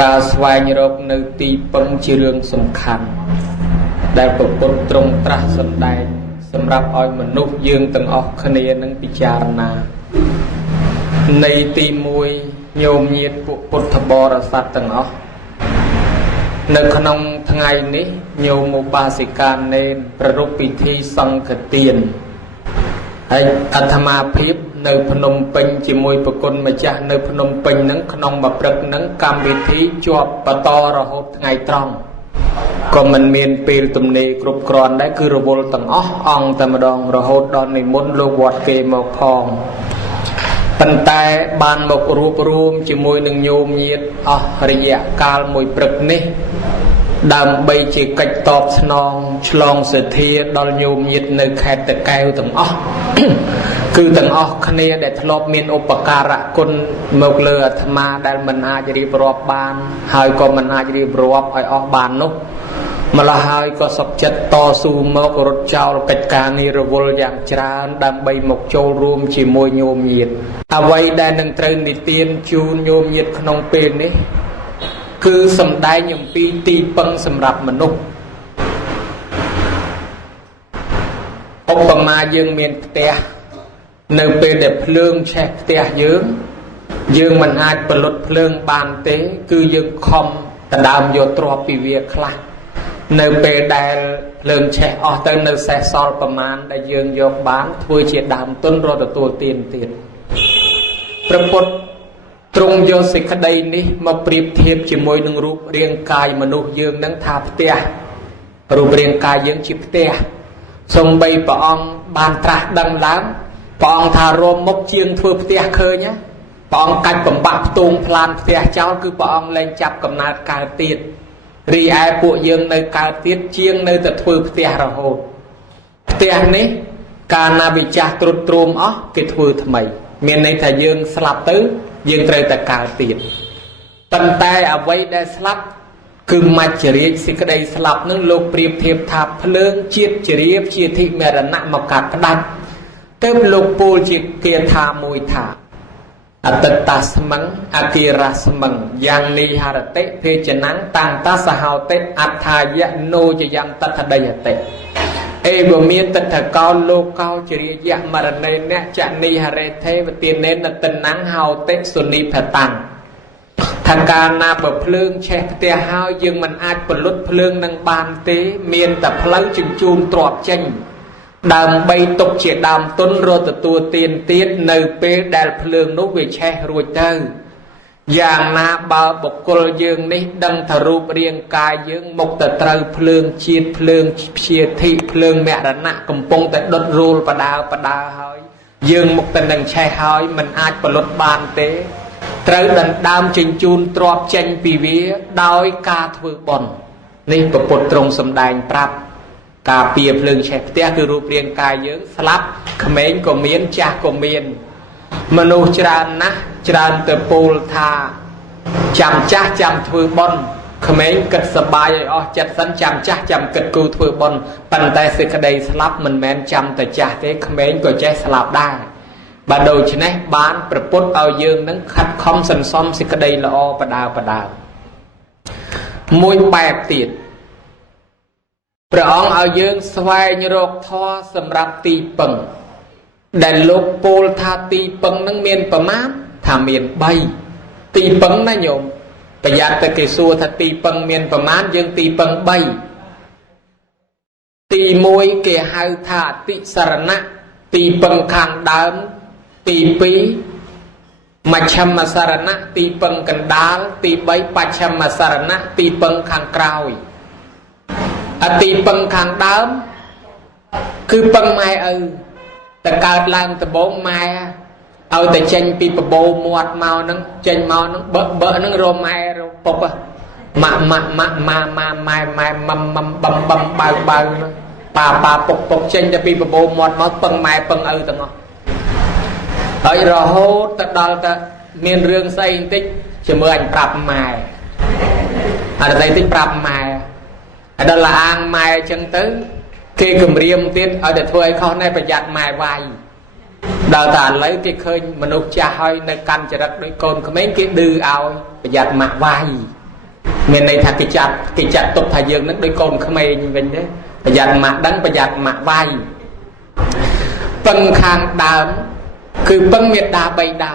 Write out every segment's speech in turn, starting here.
ការស្វែងរកនៅទីពឹងជារឿងសំខាន់ដែលប្រពុតទ្រង់ត្រាស់សម្ដែងសម្រាប់ឲ្យមនុស្សយើងទាំងអស់គ្នានឹងពិចារណានៃទី1ញោមញាតពួកពុទ្ធបរិស័ទទាំងអស់នៅក្នុងថ្ងៃនេះញោមឧបាសិកានេនប្រារព្ធពិធីសង្ឃទានហើយអាត្មាភាពនៅភ្នំពេញជាមួយប្រគុណម្ចាស់នៅភ្នំពេញហ្នឹងក្នុងមួយព្រឹកហ្នឹងកម្មវិធីជាប់បន្តរហូតថ្ងៃត្រង់ក៏មិនមានពេលទំនេរគ្រប់គ្រាន់ដែរគឺរវល់ទាំងអស់អង្គតែម្ដងរហូតដល់និមន្តលោកវត្តគេមកផងប៉ុន្តែបានមករួបរួមជាមួយនឹងញោមញាតអស់រយៈកាលមួយព្រឹកនេះដើម្បីជាកិច្ចតបស្នងឆ្លងសទ្ធាដល់ញោមញាតនៅខេត្តតាកែវទាំងអស់គឺទាំងអស់គ្នាដែលធ្លាប់មានឧបការៈគុណមកលើអាត្មាដែលមិនអាចរៀបរាប់បានហើយក៏មិនអាចរៀបរាប់ឲ្យអស់បាននោះម្ល៉េះហើយក៏សុខចិត្តតស៊ូមករត់ចោលកិច្ចការងាររវល់យ៉ាងច្រើនដើម្បីមកចូលរួមជាមួយញោមញាតអ្វីដែលនឹងត្រូវនិទានជូនញោមញាតក្នុងពេលនេះគឺសម្ដែងអំពីទីពឹងសម្រាប់មនុស្សឧបមាយើងមានផ្ទះនៅពេលដែលភ្លើងឆេះផ្ទះយើងមិនអាចផលិតភ្លើងបានទេគឺយើងខំដណ្ដើមយកទ្រព្យពីវាខ្លះនៅពេលដែលភ្លើងឆេះអស់ទៅនៅសេសសល់ប្រមាណដែលយើងយកបានធ្វើជាដើមទុនរកទទួលទានទៀតព្រះពុទ្ធទ្រង់យកសេចក្តីនេះមកប្រៀបធៀបជាមួយនឹងរូបរាងកាយមនុស្សយើងនឹងថាផ្ទះរូបរាងកាយយើងជាផ្ទះសូម្បីព្រះអង្គបានត្រាស់ដឹងឡើងព្រះអង្គថារមមុខជាងធ្វើផ្ទះឃើញព្រះអង្គកាច់បំបាក់ផ្ទងផ្លានផ្ទះចោលគឺព្រះអង្គលែងចាប់កំណើតកើតទៀតរីឯពួកយើងនៅកើតទៀតជាងនៅតែធ្វើផ្ទះរហូតផ្ទះនេះកាលណាវិចារត្រុតត្រោមអស់គេធ្វើថ្មីមានន័យថាយើងស្លាប់ទៅយើងត្រូវតែកើតទៀតប៉ុន្តែអ្វីដែលស្លាប់គឺមច្ចរាជសេចក្តីស្លាប់នឹងលោកប្រៀបធៀបថាភ្លើងជាតិជ្រាបជាធិមរណៈមកកាត់ផ្ដាច់ទើបលោកពោលជាគាថាមួយថាអតតស្មឹងអគិរស្មឹងយ៉ាងនីហរតិភេចនាំងតាំងតសហោតិអដ្ឋាយៈណូចយ៉ាងតថដីយតិអេវមានតថកោលោកោចរិយៈមរណេនៈចនីហរេថេវទានេនតនាំងហោតិសុនីភតាំងថាកាលណាបើភ្លើងឆេះផ្ទះហើយយើងមិនអាចផលិតភ្លើងនឹងបានទេមានតែផ្លូវជញ្ជូនទ្រព្យចេញដើម្បីទុកជាដើមទុនរកទទួលទានទៀតនៅពេលដែលភ្លើងនោះវាឆេះរួចទៅយ៉ាងណាបើបុគ្គលយើងនេះដឹងថារូបរាងកាយយើងមកតែត្រូវភ្លើងជាតិភ្លើងព្យាធិភ្លើងមរណៈកំពុងតែដុតរੂលបដាហើយយើងមកតែនឹងឆេះហើយមិនអាចផលិតបានទេត្រូវដណ្ដើមជញ្ជូនទ្រព្យចេញពីវាដោយការធ្វើបុណ្យនេះព្រះពុទ្ធទ្រង់សម្ដែងប្រាប់ការពារភ្លើងឆេះផ្ទះគឺរូបរាងកាយយើងស្លាប់ក្មេងក៏មានចាស់ក៏មានមនុស្សច្រើនណាស់ច្រើនទៅពោលថាចាំចាស់ចាំធ្វើបុណ្យក្មេងគិតសប្បាយឲ្យអស់ចិត្តសិនចាំចាស់ចាំគិតគូធ្វើបុណ្យប៉ុន្តែសេចក្តីស្លាប់មិនមែនចាំតែចាស់ទេក្មេងក៏ចេះស្លាប់ដែរបើដូច្នេះបានប្រពុតឲ្យយើងនឹងខិតខំសន្សំសេចក្តីល្អបដើមួយបែបទៀតព្រះអង្គឲ្យយើងស្វែងរកធម៌សម្រាប់ទីពឹងដែលលោកពោលថាទីពឹងនឹងមានប្រមាណថាមាន3ទីពឹងណាញោមប្រយ័ត្នតែគេសួរថាទីពឹងមានប្រមាណយើងទីពឹង3ទី1គេហៅថាអតិសរណៈទីពឹងខាងដើមទី2មជ្ឈិមសរណៈទីពឹងកណ្ដាលទី3បច្ឆិមសរណៈទីពឹងខាងក្រោយអតិពឹងខាងដើមគឺពឹងម៉ែឪតែកើតឡើងដំបូងម៉ែឲ្យតែចេញពីបបោមាត់មកហ្នឹងចេញមកហ្នឹងបើហ្នឹងរម៉ែរពុកម៉ាក់ម៉ាម៉ែបំបើហ្នឹងប៉ាពុកចេញតែពីបបោមាត់មកពឹងម៉ែពឹងឪទាំងអស់ហើយរហូតទៅដល់តែមានរឿងស្អីបន្តិចជាមួយអញប្រាប់ម៉ែអត់ស្អីបន្តិចប្រាប់ម៉ែហើយដល់ឡាអាងម៉ែអញ្ចឹងទៅគេគម្រាមទៀតឲ្យតែធ្វើឲ្យខុសណែប្រយ័ត្នម៉ែវាយដល់តែឥឡូវគេឃើញមនុស្សចាស់ហើយនៅកាន់ចរិតដូចកូនក្មេងគេឌឺឲ្យប្រយ័ត្នម៉ាក់វាយ មានន័យថាគេចាត់ទុកថាយើងនឹងដោយកូនក្មេងវិញទេប្រយ័ត្នម៉ាក់ដឹងប្រយ័ត្នម៉ាក់វាយពឹងខាងដើមគឺពឹងមេត្តាបៃតា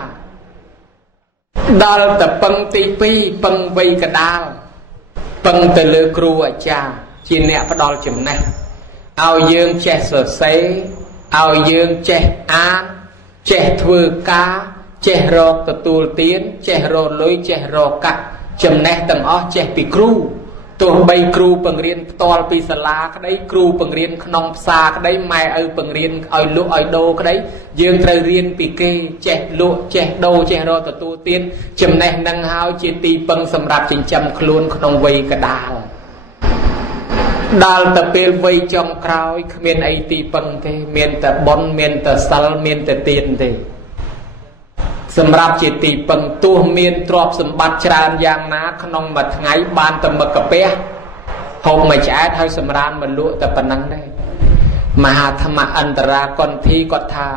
ដល់តែពឹងទី2ពឹងវ័យកដាលពឹងទៅលើគ្រូអាចារ្យជាអ្នកផ្ដល់ចំណេះឲ្យយើងចេះសរសេរឲ្យយើងចេះអានចេះធ្វើការចេះរកទទួលទានចេះរកលុយចេះរកកាក់ចំណេះទាំងអស់ចេះពីគ្រូទោះបីគ្រូបង្រៀនផ្ទាល់ពីសាលាក្តីគ្រូបង្រៀនក្នុងផ្សារក្តីម៉ែឪបង្រៀនឲ្យលក់ឲ្យដូរក្តីយើងត្រូវរៀនពីគេចេះលក់ចេះដូរចេះរកទទួលទានចំណេះនឹងហើយជាទីពឹងសម្រាប់ចិញ្ចឹមខ្លួនក្នុងវ័យកដាលដល់ទៅពេលវ័យចុងក្រោយគ្មានអីទីពឹងទេមានតែបុណ្យមានតែសិលមានតែទានទេសម្រាប់ជាទីពឹងទោះមានទ្រព្យសម្បត្តិច្រើនយ៉ាងណាក្នុងមួយថ្ងៃបានតែមកកាពះហូបមួយឆ្អែតហើយសម្រានមកលក់តែប៉ុណ្ណឹងដែរមហាធម្មអន្តរាកន្ធីគាត់ថា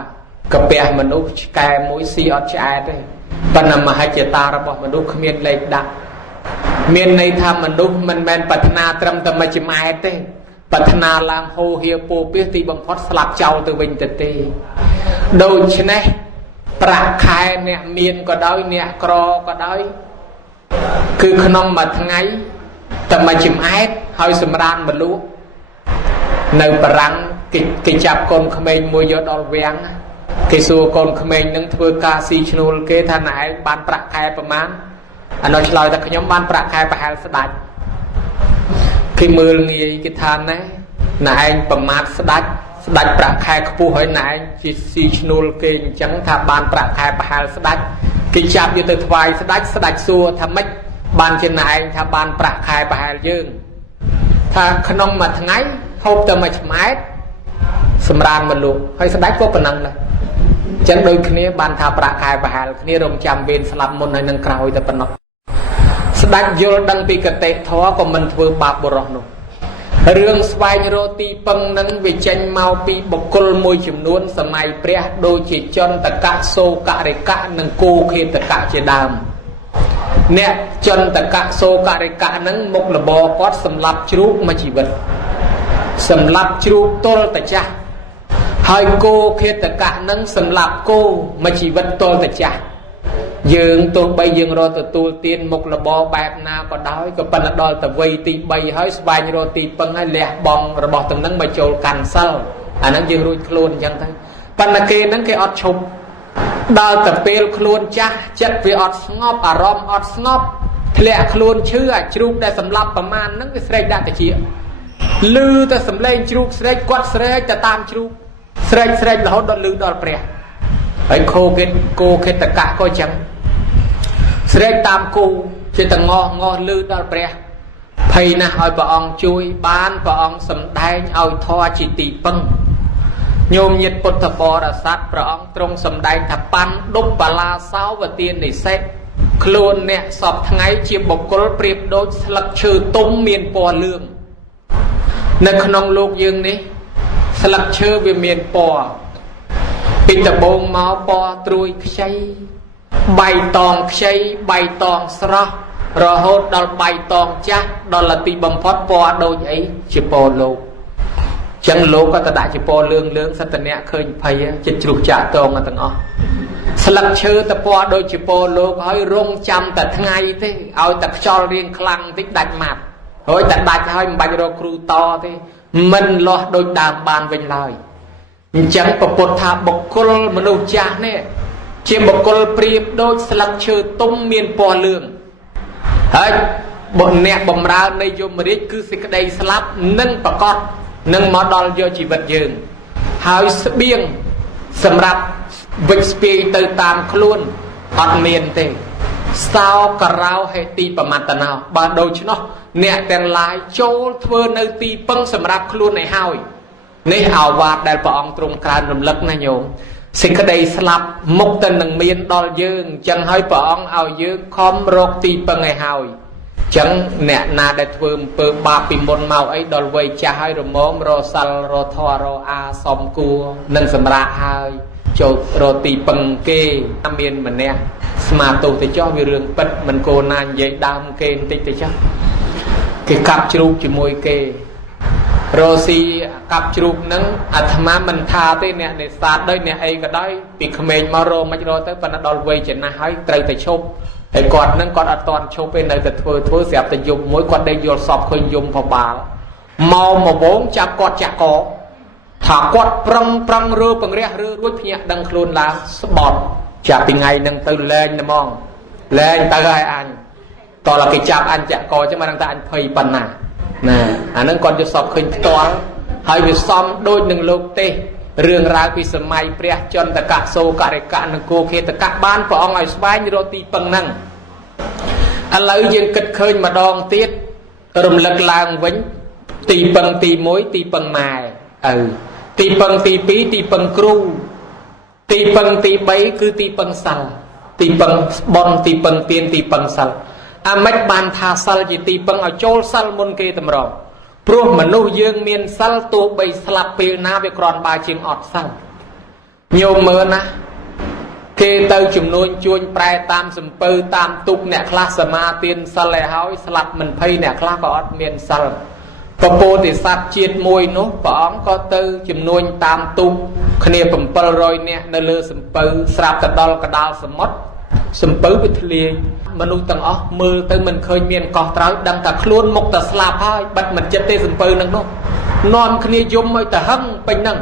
កាពះមនុស្សឆ្កែមួយស៊ីអត់ឆ្អែតទេប៉ុន្តែមហិច្ឆតារបស់មនុស្សគ្មានលេខដាក់មានន័យថាមនុស្សមិនមែនប្រាថ្នាត្រឹមតែមួយឆ្អែតទេប្រាថ្នាឡើងហូរហៀពោពាសទីបំផុតស្លាប់ចោលទៅវិញទៅទេដូច្នេះប្រាក់ខែអ្នកមានក៏ដោយអ្នកក្រក៏ដោយគឺក្នុងមួយថ្ងៃតែមួយចំអែតហើយសម្រានមលក់នៅបារាំងគេចាប់កូនក្មេងមួយយកដល់វាំងគេសួរកូនក្មេងនឹងធ្វើការស៊ីឈ្នួលគេថាណែឯងបានប្រាក់ខែប្រមាណអានោះឆ្លើយថាខ្ញុំបានប្រាក់ខែប្រហែលស្ដាច់គេមើលងាយគេថាណែឯងប្រមាថស្ដាច់ប្រាក់ខែខ្ពស់ហើយណែឯងស៊ីឈ្នួលគេអញ្ចឹងថាបានប្រាក់ខែប្រហែលស្ដាច់គេចាប់យកទៅថ្វាយស្ដាច់សួរថាម៉េចបានជាណែឯងថាបានប្រាក់ខែប្រហែលយើងថាក្នុងមួយថ្ងៃហូបតែមួយឆ្អែតសម្រានមកលក់ហើយស្ដាច់ក៏ប៉ុណ្ណឹងដែរអញ្ចឹងដូចគ្នាបានថាប្រាក់ខែប្រហែលគ្នារងចាំវេនស្លាប់មុនហើយនឹងក្រោយតែប៉ុណ្ណោះស្ដាច់យល់ដឹងពីកតេធម៌ក៏មិនធ្វើបាបបុរសនោះរឿងស្វែងរកទីពឹងនឹងវាចេញមកពីបុគ្គលមួយចំនួនសម័យព្រះដូចជាចន្តកៈសោករិកៈនិងគោខេតកៈជាដើមអ្នកចន្តកៈសោករិកៈនឹងមុខលបគាត់សម្លាប់ជ្រូកមួយជីវិតសម្លាប់ជ្រូកទល់តែចាស់ហើយគោខេតកៈនឹងសម្លាប់គោមួយជីវិតទល់តែចាស់យើងទោះបីយើងរកទទួលទានមុខលបបែបណាក៏ដោយក៏ប៉ុន្តែដល់ទៅវ័យទី3ហើយស្វែងរកទីពឹងហើយលះបង់របស់ទាំងនឹងមកចូលកាន់សិលអាហ្នឹងយើងរួចខ្លួនអញ្ចឹងទៅប៉ុន្តែគេហ្នឹងគេអត់ឈប់ដល់ទៅពេលខ្លួនចាស់ចិត្តវាអត់ស្ងប់អារម្មណ៍អត់ស្ងប់ធ្លាក់ខ្លួនឈឺអាជ្រូកដែលសម្លាប់ប្រមាណហ្នឹងវាស្រែកដាក់តិចលឺតែសំឡេងជ្រូកស្រែកគាត់ស្រែកទៅតាមជ្រូកស្រែករហូតដល់លឺដល់ព្រះហើយគោខេតកៈក៏អញ្ចឹងស្រែកតាមគូជាតងោលឺដល់ព្រះភ័យណាស់ឲ្យព្រះអង្គជួយបានព្រះអង្គសម្ដែងឲ្យធម៌ជាទីពឹងញោមញាតិពុទ្ធបរិស័ទព្រះអង្គទ្រង់សម្ដែងថាបណ្ឌុបបាឡាសោវទានិសេសខ្លួនអ្នកសពថ្ងៃជាបុគ្គលប្រៀបដូចស្លឹកឈើទុំមានពណ៌លឿងនៅក្នុងលោកយើងនេះស្លឹកឈើវាមានពណ៌ពីដំបូងមកពណ៌ត្រួយខ្ចីបៃតងខ្ចីបៃតងស្រស់រហូតដល់បៃតងចាស់ដល់ទីបំផុតពណ៌ដូចអីជាពណ៌លោកចឹងលោកក៏ទៅដាក់ជាពណ៌លឿងសត្វអ្នកឃើញភ័យចិត្តជ្រុះចាក់តងទាំងអស់ស្លឹកឈើទៅពណ៌ដូចជាពណ៌លោកហើយរងចាំតែថ្ងៃទេឲ្យតែខ្យល់រៀងខ្លាំងតិចដាច់ម៉ាត់ហើយតែដាច់ហើយមិនបាច់រកគ្រូតទេមិនលាស់ដូចដើមបានវិញឡើយអញ្ចឹងពុទ្ធថាបុគ្គលមនុស្សចាស់នេះជាបុគ្គលប្រៀបដូចស្លឹកឈើទុំមានពណ៌លឿងហើយអ្នកបំរើនៃយមរាជគឺសេចក្តីស្លាប់នឹងប្រកបនឹងមកដល់យកជីវិតយើងហើយស្បៀងសម្រាប់វិច្ឆស្ពាយទៅតាមខ្លួនអត់មានទេសោករោហេទីបមត្តណោបើដូច្នោះអ្នកទាំងឡាយចូលធ្វើនៅទីពឹងសម្រាប់ខ្លួនឲ្យហើយនេះអាវាតដែលព្រះអង្គទ្រង់ក្រើនរំលឹកណាញោមសេចក្តីស្លាប់មុខទៅនឹងមានដល់យើងអញ្ចឹងហើយព្រះអង្គឲ្យយើងខំរកទីពឹងឲ្យហើយអញ្ចឹងអ្នកណាដែលធ្វើអំពើបាបពីមុនមកអីដល់វ័យចាស់ហើយរមមរសិលរធររអាសំគួរនឹងសម្រាប់ហើយចូលរកទីពឹងគេមានម្នាក់ ស្មាទោទៅចោះវារឿងពិតមិនគោណានិយាយដើមគេបន្តិចទៅចោះគេកាប់ជ្រូកជាមួយគេរស់ស៊ីកាប់ជ្រូកហ្នឹងអាត្មាមិនថាទេអ្នកនេសាទដោយអ្នកអីក៏ដោយពីក្មេងមករោមិនរោទៅប៉ុន្តែដល់វ័យចំណាស់ហើយត្រូវតែឈប់ហើយគាត់ហ្នឹងគាត់អត់ទាន់ឈប់ទេនៅតែធ្វើស្រាប់តែយប់មួយគាត់ដេកយល់សពឃើញយំប្របាលមកវងចាប់គាត់ចាក់កថាគាត់ប្រឹងរើពង្រះរើរួចភ្ញាក់ដឹងខ្លួនឡើងស្បត់ចាប់ពីថ្ងៃហ្នឹងទៅលែងហ្មងលែងទៅហើយអញតោះគេចាប់អញចាក់កចឹងមិនដឹងថាអញភ័យប៉ុណ្ណាណាអាហ្នឹងគាត់យកសពឃើញផ្ទាល់ហើយវាសំដូចនឹងលោកទេសរឿងរ៉ាវពីសម័យព្រះចន្ទកៈសូករិកៈនិងគោខេតកៈបានព្រះអង្គឲ្យស្វែងរកទីពឹងហ្នឹងឥឡូវយើងគិតឃើញម្ដងទៀតរំលឹកឡើងវិញទីពឹងទី1ទីពឹងម៉ែទីពឹងទី2ទីពឹងគ្រូទីពឹងទី3គឺទីពឹងសិលទីពឹងបនទីពឹងទានទីពឹងសិលអាម៉េចបានថាសិលជាទីពឹងឲ្យចូលសិលមុនគេតម្រងព្រោះមនុស្សយើងមានសិលទោះបីស្លាប់ពេលណាវាគ្រាន់បើជាងអត់សិលញោមមើលណាគេទៅចំនួនជួញប្រែតាមសំពៅតាមទុកអ្នកខ្លះសមាទានសិលឲ្យហើយស្លាប់មិនភ័យអ្នកខ្លះក៏អត់មានសិលពពោធិសត្វជាតិមួយនោះព្រះអង្គក៏ទៅចំនួនតាមទុកគ្នា700នាក់នៅលើសំពៅស្រាប់ទៅដល់កដាលសមុទ្រសំពៅវាធ្លាយមនុស្សទាំងអស់មើលទៅមិនឃើញមានកោះត្រោយដឹងតែខ្លួនមុខតែស្លាប់ហើយបាត់មិនចិត្តទេសំពៅនឹងនោះនាំគ្នាយំឲ្យទៅហឹងពេញហ្នឹង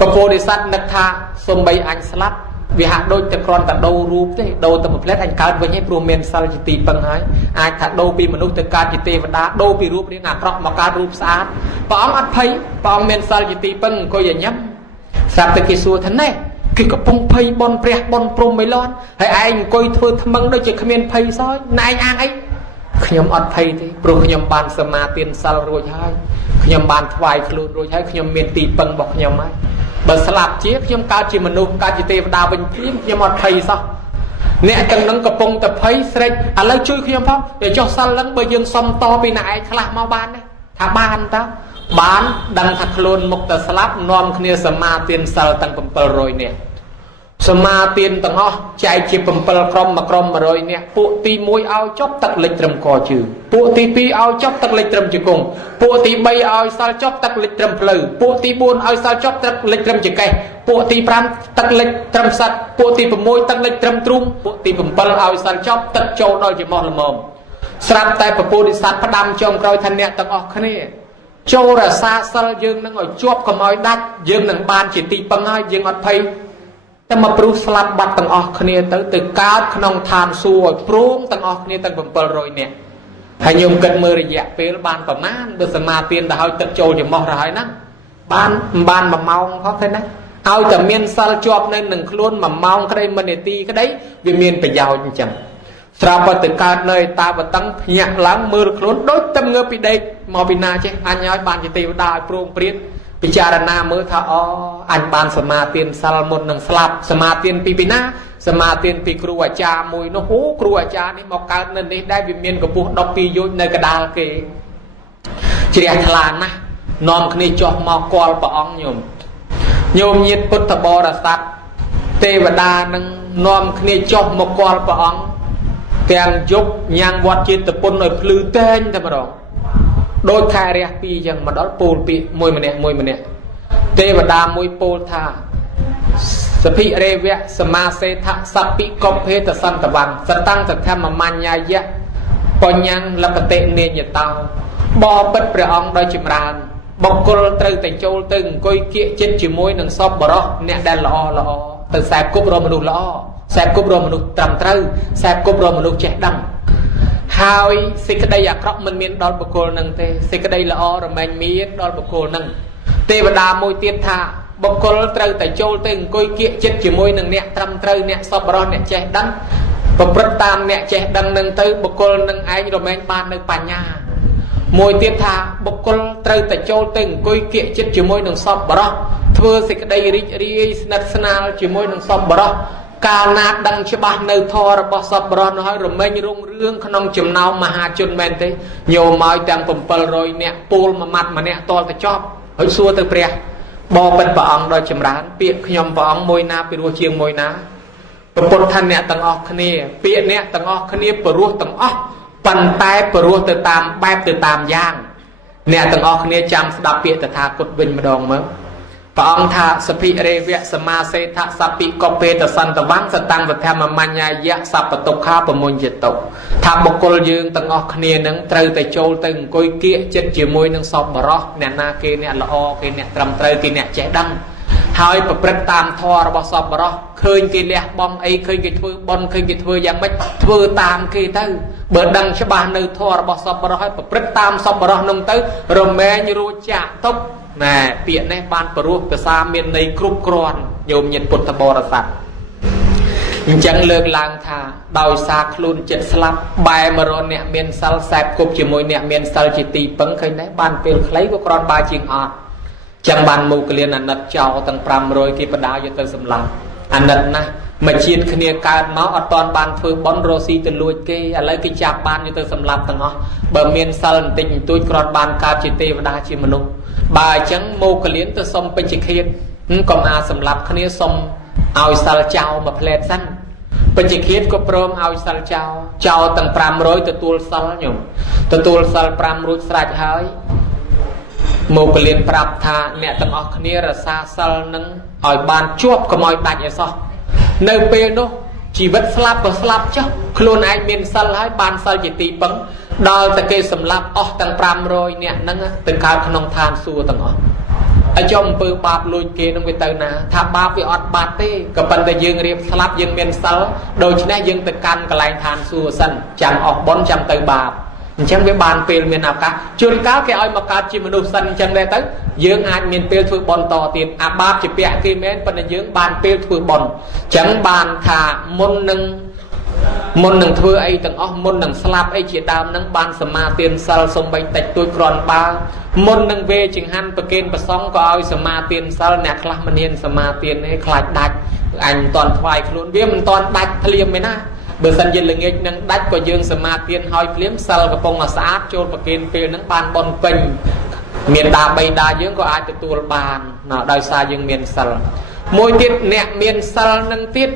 ពពោធិសត្វនឹកថាសំបីអញស្លាប់វាហាក់ដូចតែគ្រាន់តែដូររូបទេដូរតែមួយផ្លែតអញកើតវិញឯងព្រោះមានសិលជាទីពឹងហើយអាចថាដូរពីមនុស្សទៅកើតជាទេវតាដូរពីរូបរាងអាក្រក់មកកើតរូបស្អាតព្រះអង្គអត់ភ័យព្រះអង្គមានសិលជាទីពឹងអង្គុយញ៉ាំស្រាប់តែគេសួរថាណែគេកំពុងភ័យបនព្រះបនព្រំមិនលន់ហើយឯងអង្គុយធ្វើថ្មឹងដូចជាគ្មានភ័យសោះណែឯងអាងអីខ្ញុំអត់ភ័យទេព្រោះខ្ញុំបានសមាទានសិលរួចហើយខ្ញុំបានថ្វាយខ្លួនរួចហើយខ្ញុំមានទីពឹងរបស់ខ្ញុំហើយបើស្លាប់ជាខ្ញុំកើតជាមនុស្សកើតជាទេវតាវិញភ្លាមខ្ញុំអត់ភ័យសោះអ្នកទាំងនឹងកំពុងតែភ័យស្រេចឥឡូវជួយខ្ញុំផងđểចុះសិលឡើងបើយើងសុំតពីអ្នកឯងខ្លះមកបានទេថាបានតើបានដឹងថាខ្លួនមុខតែស្លាប់នាំគ្នាសមាទានសិលទាំង700នាក់សមាទានទាំងអស់ចែកជា7ក្រុមមួយក្រុម100នាក់ពួកទី1ឲ្យចប់ទឹកលិចត្រឹមកជើងពួកទី2ឲ្យចប់ទឹកលិចត្រឹមជង្គង់ពួកទី3ឲ្យសល់ចប់ទឹកលិចត្រឹមភ្លៅពួកទី4ឲ្យសល់ចប់ទឹកលិចត្រឹមចង្កេះពួកទី5ទឹកលិចត្រឹមសាត់ពួកទី6ទឹកលិចត្រឹមទ្រូងពួកទី7ឲ្យសល់ចប់ទឹកចូលដល់ច្រមុះល្មមស្រាប់តែពពោធិសត្វផ្ដាំចុងក្រោយថាអ្នកទាំងអស់គ្នាចូលរសាសិលយើងនឹងឲ្យជាប់កុំឲ្យដាច់យើងនឹងបានជាទីពឹងហើយយើងអត់ភ័យតែមកព្រុសស្លាប់បាត់ទាំងអស់គ្នាទៅកើតក្នុងឋានសួគ៌ឲ្យព្រមទាំងអស់គ្នាទាំង700នាក់ហើយញោមគិតមើលរយៈពេលបានប្រមាណបើសមាទានទៅឲ្យទឹកចូលច្រមុះទៅហើយណាបាន1ម៉ោងផងទេណាឲ្យតែមានសិលជាប់នៅនឹងខ្លួន1ម៉ោងក្តី1នាទីក្តីវាមានប្រយោជន៍អញ្ចឹងស្រាប់តែកើតនៅតាបតឹងភ្ញាក់ឡើងមើលខ្លួនដូចតែងើបពីដេកមកពីណាចេះអញឲ្យបានជាទេវតាឲ្យព្រមព្រៀងពិចារណាមើលថាអូអញបានសមាទានសិលមុននឹងស្លាប់សមាទានពីណាសមាទានពីគ្រូអាចារ្យមួយនោះអូគ្រូអាចារ្យនេះមកកើតនៅនេះដែរវាមានកម្ពស់12យោជន៍នៅកដាលគេជ្រះថ្លាណាស់នាំគ្នាចុះមកគាល់ព្រះអង្គញោមញាតិពុទ្ធបរិស័ទទេវតានឹងនាំគ្នាចុះមកគាល់ព្រះអង្គទាំងយប់ញ៉ាំងវត្តជាតិពុនឲ្យភ្លឺតែងតែម្ដងដោយខែរះពីរចឹងមកដល់ពោលពាក្យមួយម្នាក់ទេវតាមួយពោលថាសភិរេវៈសមាសេថសពិកុភេតសន្តវੰសតាំងសខមមញ្ញយៈបញ្ញាំលកតិនេញតោបបិទ្ធព្រះអង្គដោយចម្រើនបុគ្គលត្រូវតែចូលទៅអង្គុយគៀកចិត្តជាមួយនឹងសពបរោះអ្នកដែលល្អទៅខ្សែគប់រកមនុស្សល្អខ្សែគប់រកមនុស្សត្រឹមត្រូវខ្សែគប់រកមនុស្សចេះដឹងហើយសេចក្តីអាក្រក់មិនមានដល់បុគ្គលនឹងទេសេចក្តីល្អរមែងមានដល់បុគ្គលនឹងទេវតាមួយទៀតថាបុគ្គលត្រូវតែចូលទៅអង្គុយគៀកចិត្តជាមួយនឹងអ្នកត្រឹមត្រូវអ្នកសប្បុរសអ្នកចេះដឹងប្រព្រឹត្តតាមអ្នកចេះដឹងនឹងទៅបុគ្គលនឹងឯងរមែងបាននៅបញ្ញាមួយទៀតថាបុគ្គលត្រូវតែចូលទៅអង្គុយគៀកចិត្តជាមួយនឹងសប្បុរសធ្វើសេចក្តីរីករាយស្និទ្ធស្នាលជាមួយនឹងសប្បុរសកាលណាដឹងច្បាស់នៅធម៌របស់សប្បុរសនោះហើយរមែងរុងរឿងក្នុងចំណោមមហាជនមែនទេញោមមកទាំង700នាក់ពូលមួយម៉ាត់ម្នាក់តលទៅចប់ហើយសួរទៅព្រះបបិទ្ធព្រះអង្គដោយចម្រើនពាក្យខ្ញុំព្រះអង្គមួយណាពីរោះជាងមួយណា ពុទ្ធអ្នកទាំងអស់គ្នាពាក្យអ្នកទាំងអស់គ្នាព្រោះទាំងអស់ប៉ុន្តែព្រោះទៅតាមបែបទៅតាមយ៉ាងអ្នកទាំងអស់គ្នាចាំស្ដាប់ពាក្យតថាគតវិញម្ដងមើលព្រះអង្គថាសភិរេវៈសមាសេថសពិកបេតសន្តវੰសតាំងវធម្មមញ្ញយៈសពតុខាបមុញ្ញតុថាបុគ្គលយើងទាំងអស់គ្នានឹងត្រូវតែចូលទៅអង្គុយគៀកចិត្តជាមួយនឹងសពបរោះអ្នកណាគេអ្នកល្អគេអ្នកត្រឹមត្រូវគេអ្នកចេះដឹងហើយប្រព្រឹត្តតាមធម៌របស់សពបរោះឃើញគេលះបង់អីឃើញគេធ្វើបន់ឃើញគេធ្វើយ៉ាងម៉េចធ្វើតាមគេទៅបើដឹងច្បាស់នៅធម៌របស់សពបរោះហើយប្រព្រឹត្តតាមសពបរោះនោះទៅរមែងរួចចាក់ទុកណែពាក្យនេះបានព្រោះភាសាមានន័យគ្រប់គ្រាន់ញោមញាតិពុទ្ធបរិស័ទអញ្ចឹងលើកឡើងថាដោយសារខ្លួនចិត្តស្លាប់បែរមករកអ្នកមានសិលសែបគប់ជាមួយអ្នកមានសិលជាទីពឹងឃើញដែរបានពេលខ្លីក៏គ្រាន់បើជាងអត់ចឹងបានមកលៀនអាណិតចោលទាំង500គេបដាយកទៅសម្លាប់អាណិតណាស់មកជាតិគ្នាកើតមកអត់តាន់បានធ្វើបន់រស់ស៊ីទៅលួចគេឥឡូវគេចាប់បានយកទៅសម្លាប់ទាំងអស់បើមានសិលបន្តិចបន្តួចគ្រាន់បានកើតជាទេវតាជាមនុស្សបើអញ្ចឹងមកលៀនទៅសុំពេជ្ជឃាតកុំអាសម្លាប់គ្នាសុំឲ្យសិលចោលមួយផ្លែតសិនពេជ្ជឃាតក៏ព្រមឲ្យសិលចោលទាំង500ទទួលសិលញោមទទួលសិល5រួចស្រេចហើយមកលៀនប្រាប់ថាអ្នកទាំងអស់គ្នារសាសិលនឹងឲ្យបានជាប់កុំឲ្យដាច់ឲ្យសោះនៅពេលនោះជីវិតស្លាប់ក៏ស្លាប់ចុះខ្លួនឯងមានសិលហើយបានសិលជាទីពឹងដល់តែគេសម្លាប់អស់ទាំង500អ្នកហ្នឹងទៅកើតក្នុងឋានសួគ៌ទាំងអស់ហើយចំអំពើបាបលួចគេនឹងវាទៅណាថាបាបវាអត់បាត់ទេក៏ប៉ុន្តែយើងរៀបស្លាប់យើងមានសិលដូច្នេះយើងទៅកាន់កន្លែងឋានសួគ៌សិនចាំអស់បុណ្យចាំទៅបាបអញ្ចឹងវាបានពេលមានឱកាសជួនកាលគេឲ្យមកកើតជាមនុស្សសិនអញ្ចឹងដែរទៅយើងអាចមានពេលធ្វើបុណ្យតទៀតអាបាបជាពាក្យគេមែនប៉ុន្តែយើងបានពេលធ្វើបុណ្យអញ្ចឹងបានថាមុននឹងធ្វើអីទាំងអស់មុននឹងស្លាប់អីជាដើមនឹងបានសមាទានសិលសំបីតិចតួចគ្រាន់បើមុននឹងវេចង្ហាន់ប្រគេនប្រសងក៏ឲ្យសមាទានសិលអ្នកខ្លះមិនហ៊ានសមាទានទេខ្លាចដាច់អញមិនតាន់ថ្វាយខ្លួនវាមិនតាន់ដាច់ភ្លាមទេណាបើសិនជាល្ងាចនឹងដាច់ក៏យើងសមាទានឲ្យភ្លាមសិលកំពុងស្អាតចូលប្រគេនពេលហ្នឹងបានបន់ពេញមានដាបីដាយើងក៏អាចទទួលបានដោយសារយើងមានសិលមួយទៀតអ្នកមានសិលនឹងទៀត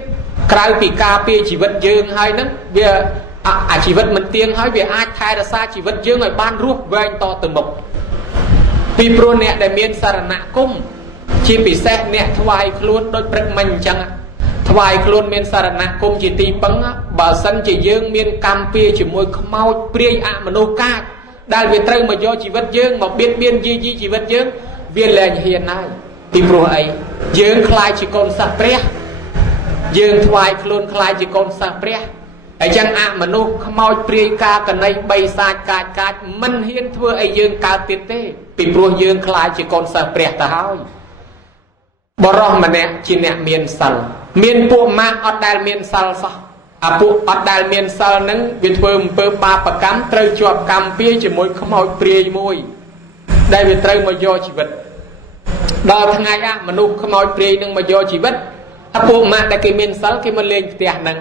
ក្រៅពីការពារជីវិតយើងហើយហ្នឹងវាអាជីវិតមិនទៀងហើយវាអាចថែរក្សាជីវិតយើងឲ្យបានរស់វែងតទៅមុខពីព្រោះអ្នកដែលមានសារណគមជាពិសេសអ្នកថ្វាយខ្លួនដូចព្រឹកមិញអញ្ចឹងថ្វាយខ្លួនមានសារណគមជាទីពឹងបើសិនជាយើងមានកម្មពៀជាមួយខ្មោចព្រាយអមនុស្សកាចដែលវាត្រូវមកយកជីវិតយើងមកបៀតបៀនយាយីជីវិតយើងវាលែងហ៊ានហើយពីព្រោះអីយើងខ្លាចជាកូនសិស្សព្រះយើងថ្វាយខ្លួនខ្លាចជាកូនសិស្សព្រះអញ្ចឹងអមនុស្សខ្មោចព្រាយការកណីបីសាចកាចមិនហ៊ានធ្វើឲ្យយើងកើតទៀតទេពីព្រោះយើងខ្លាចជាកូនសិស្សព្រះទៅហើយបរោះម្នាក់ជាអ្នកមានសិលមានពួកម៉ាក់អត់ដែលមានសិលសោះអាពួកអត់ដែលមានសិលនឹងវាធ្វើអំពើបាបកម្មត្រូវជាប់កម្មពៀជាមួយខ្មោចព្រាយមួយដែលវាត្រូវមកយកជីវិតដល់ថ្ងៃមនុស្សខ្មោចព្រាយនឹងមកយកជីវិតអាពួកម៉ាក់ដែលគេមានសិលគេមកលេងផ្ទះហ្នឹង